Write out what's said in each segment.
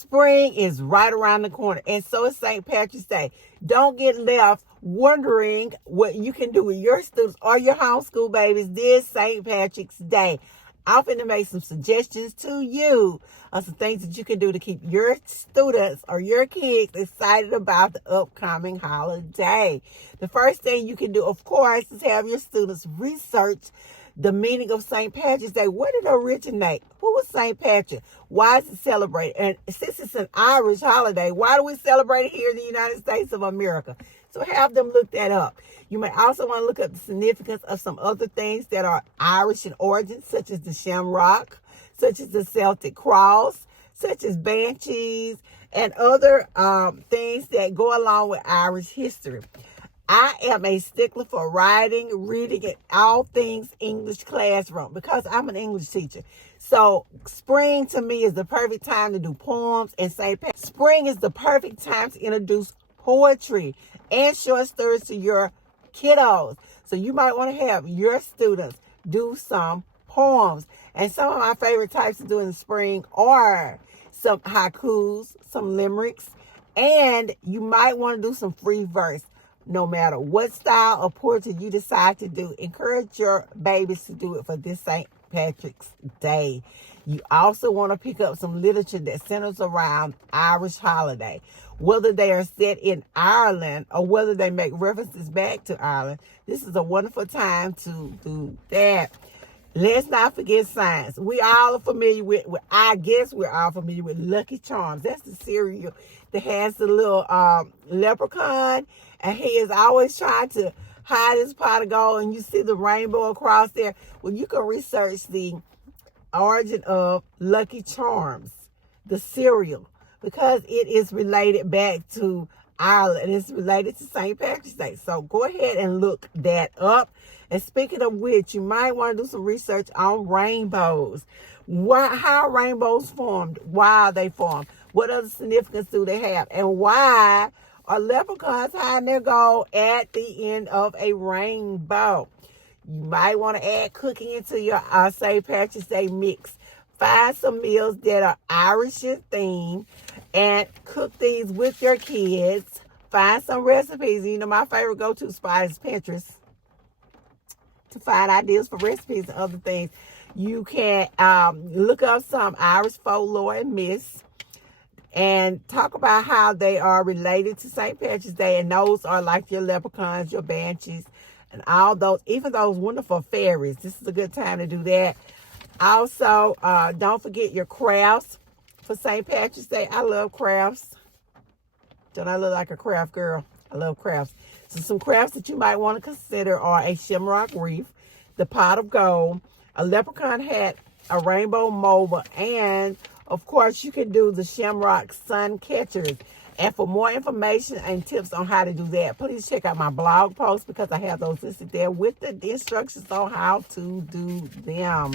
Spring is right around the corner, and so is St. Patrick's Day. Don't get left wondering what you can do with your students or your homeschool babies this St. Patrick's Day. I'm finna make some suggestions to you of some things that you can do to keep your students or your kids excited about the upcoming holiday. The first thing you can do, of course, is have your students research the meaning of St. Patrick's Day. Where did it originate? Who was St. Patrick? Why is it celebrated? And since it's an Irish holiday, why do we celebrate it here in the United States of America? So have them look that up. You may also want to look up the significance of some other things that are Irish in origin, such as the shamrock, such as the Celtic cross, such as banshees, and other things that go along with Irish history. I am a stickler for writing, reading, and all things English classroom because I'm an English teacher. So spring to me is the perfect time to do poems and St. Patrick's. Spring is the perfect time to introduce poetry and short stories to your kiddos. So you might want to have your students do some poems. And some of my favorite types to do in the spring are some haikus, some limericks, and you might want to do some free verse. No matter what style of poetry you decide to do, encourage your babies to do it for this St. Patrick's Day. You also want to pick up some literature that centers around Irish holiday. Whether they are set in Ireland or whether they make references back to Ireland, this is a wonderful time to do that. Let's not forget science. We all are familiar with I guess we're all familiar with Lucky Charms. That's the cereal that has the little leprechaun, and he is always trying to hide his pot of gold, and you see the rainbow across there. Well, you can research the origin of Lucky Charms, the cereal, because it is related back to Ireland and it's related to St. Patrick's Day. So go ahead and look that up. And speaking of which, you might want to do some research on rainbows. How rainbows formed, why they formed, what other significance do they have, and why are leprechauns hiding their gold at the end of a rainbow. You might want to add cooking into your St. Patrick's Day mix. Find some meals that are Irish in theme and cook these with your kids. Find some recipes. You know, my favorite go-to spot is Pinterest to find ideas for recipes and other things. You can look up some Irish folklore and myths and talk about how they are related to St. Patrick's Day. And those are like your leprechauns, your banshees, and all those, even those wonderful fairies. This is a good time to do that. Also, don't forget your crafts for St. Patrick's Day. I love crafts. Don't I look like a craft girl? I love crafts. So some crafts that you might want to consider are a shamrock wreath, the pot of gold, a leprechaun hat, a rainbow mobile, and of course you can do the shamrock sun catchers. And for more information and tips on how to do that, please check out my blog post because I have those listed there with the instructions on how to do them.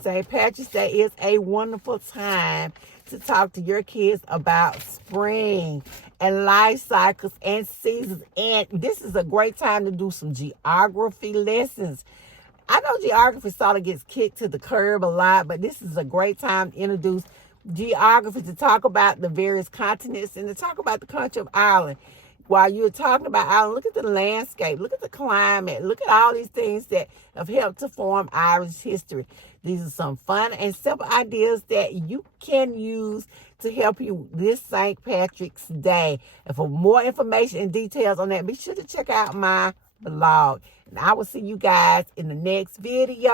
St. Patrick's Day is a wonderful time to talk to your kids about spring and life cycles and seasons. And this is a great time to do some geography lessons. I know geography sort of gets kicked to the curb a lot, but this is a great time to introduce geography, to talk about the various continents and to talk about the country of Ireland. While you're talking about Ireland, look at the landscape, look at the climate, look at all these things that have helped to form Irish history. These are some fun and simple ideas that you can use to help you this St. Patrick's Day. And for more information and details on that, be sure to check out my blog. And I will see you guys in the next video.